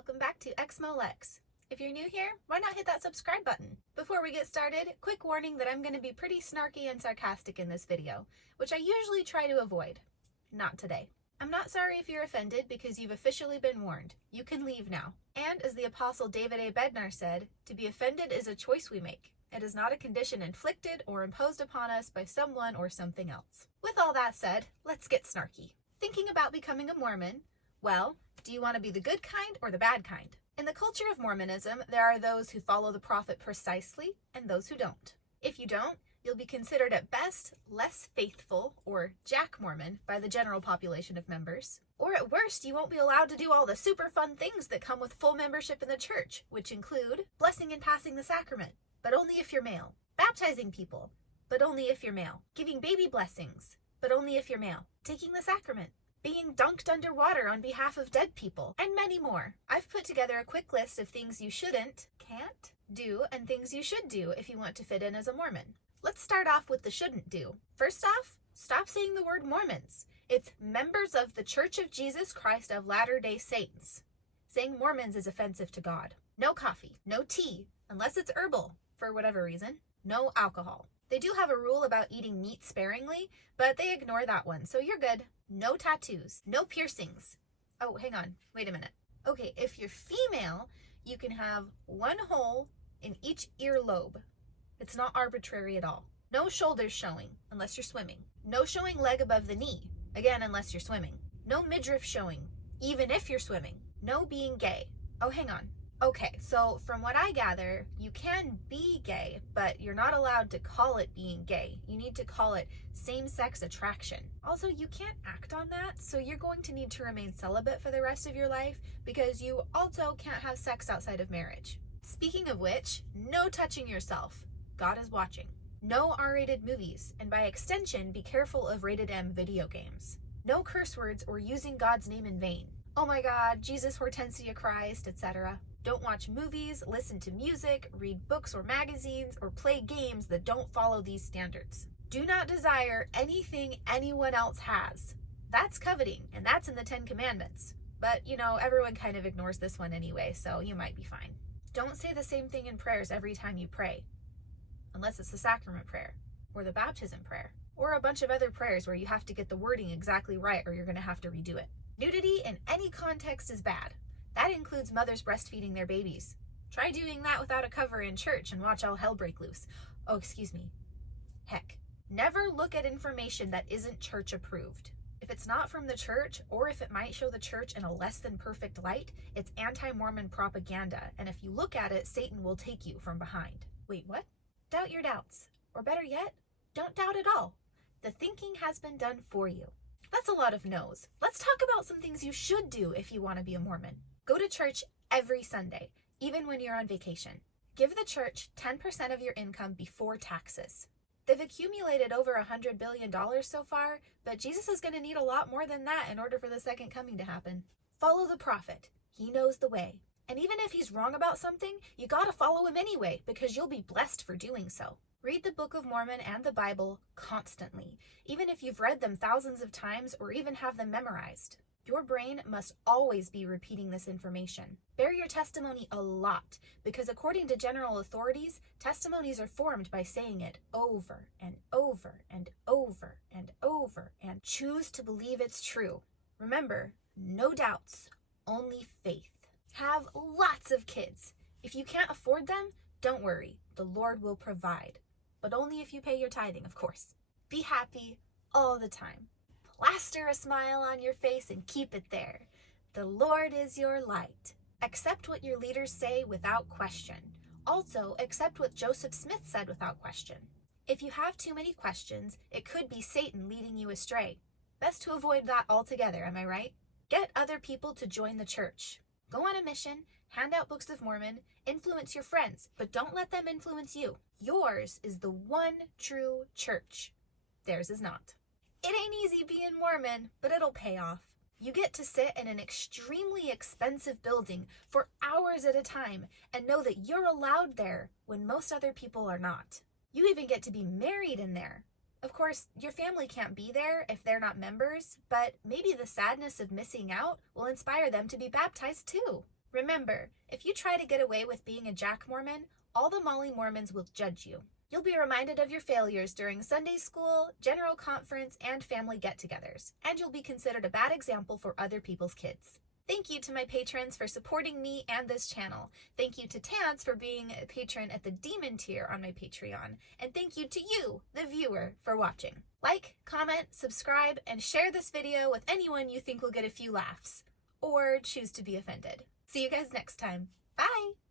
welcome back to Exmo. If you're new here, why not hit that subscribe button? Before we get started, quick warning that I'm going to be pretty snarky and sarcastic in this video, which I usually try to avoid. Not today. I'm not sorry if you're offended because you've officially been warned. You can leave now. And as the Apostle David A. Bednar said, to be offended is a choice we make. It is not a condition inflicted or imposed upon us by someone or something else. With all that said, let's get snarky. Thinking about becoming a Mormon? Well, do you want to be the good kind or the bad kind? In the culture of Mormonism, there are those who follow the prophet precisely and those who don't. If you don't, you'll be considered at best less faithful or Jack Mormon by the general population of members. Or at worst, you won't be allowed to do all the super fun things that come with full membership in the church, which include blessing and passing the sacrament, but only if you're male. Baptizing people, but only if you're male. Giving baby blessings, but only if you're male. Taking the sacrament. Being dunked underwater on behalf of dead people, and many more. I've put together a quick list of things you shouldn't, can't, do, and things you should do if you want to fit in as a Mormon. Let's start off with the shouldn't do. First off, stop saying the word Mormons. It's members of the Church of Jesus Christ of Latter-day Saints. Saying Mormons is offensive to God. No coffee, no tea, unless it's herbal, for whatever reason. No alcohol. They do have a rule about eating meat sparingly, but they ignore that one, so you're good. No tattoos, no piercings. Oh, hang on, wait a minute. Okay, if you're female, you can have one hole in each earlobe. It's not arbitrary at all. No shoulders showing, unless you're swimming. No showing leg above the knee, again, unless you're swimming. No midriff showing, even if you're swimming. No being gay. Oh, hang on. Okay, so from what I gather, you can be gay, but you're not allowed to call it being gay. You need to call it same-sex attraction. Also, you can't act on that, so you're going to need to remain celibate for the rest of your life because you also can't have sex outside of marriage. Speaking of which, no touching yourself. God is watching. No R-rated movies, and by extension, be careful of rated M video games. No curse words or using God's name in vain. Oh my God, Jesus, Hortensia, Christ, etc. Don't watch movies, listen to music, read books or magazines, or play games that don't follow these standards. Do not desire anything anyone else has. That's coveting, and that's in the 10 Commandments. But, you know, everyone kind of ignores this one anyway, so you might be fine. Don't say the same thing in prayers every time you pray, unless it's the sacrament prayer, or the baptism prayer, or a bunch of other prayers where you have to get the wording exactly right or you're going to have to redo it. Nudity in any context is bad. That includes mothers breastfeeding their babies. Try doing that without a cover in church and watch all hell break loose. Oh, excuse me. Heck. Never look at information that isn't church approved. If it's not from the church, or if it might show the church in a less than perfect light, it's anti-Mormon propaganda, and if you look at it, Satan will take you from behind. Wait, what? Doubt your doubts. Or better yet, don't doubt at all. The thinking has been done for you. That's a lot of no's. Let's talk about some things you should do if you want to be a Mormon. Go to church every Sunday, even when you're on vacation. Give the church 10% of your income before taxes. They've accumulated over $100 billion so far, but Jesus is going to need a lot more than that in order for the second coming to happen. Follow the prophet. He knows the way. And even if he's wrong about something, you gotta follow him anyway, because you'll be blessed for doing so. Read the Book of Mormon and the Bible constantly, even if you've read them thousands of times or even have them memorized. Your brain must always be repeating this information. Bear your testimony a lot, because according to general authorities, testimonies are formed by saying it over and over and over and over, and choose to believe it's true. Remember, no doubts, only faith. Have lots of kids. If you can't afford them, don't worry, the Lord will provide. But only if you pay your tithing, of course. Be happy all the time. Plaster a smile on your face and keep it there. The Lord is your light. Accept what your leaders say without question. Also, accept what Joseph Smith said without question. If you have too many questions, it could be Satan leading you astray. Best to avoid that altogether, am I right? Get other people to join the church. Go on a mission, hand out books of Mormon, influence your friends, but don't let them influence you. Yours is the one true church. Theirs is not. It ain't easy being Mormon, but it'll pay off. You get to sit in an extremely expensive building for hours at a time and know that you're allowed there when most other people are not. You even get to be married in there. Of course, your family can't be there if they're not members, but maybe the sadness of missing out will inspire them to be baptized too. Remember, if you try to get away with being a Jack Mormon, all the Molly Mormons will judge you. You'll be reminded of your failures during Sunday school, general conference, and family get-togethers, and you'll be considered a bad example for other people's kids. Thank you to my patrons for supporting me and this channel. Thank you to Tance for being a patron at the Demon tier on my Patreon. And thank you to you, the viewer, for watching. Like, comment, subscribe, and share this video with anyone you think will get a few laughs. Or choose to be offended. See you guys next time. Bye!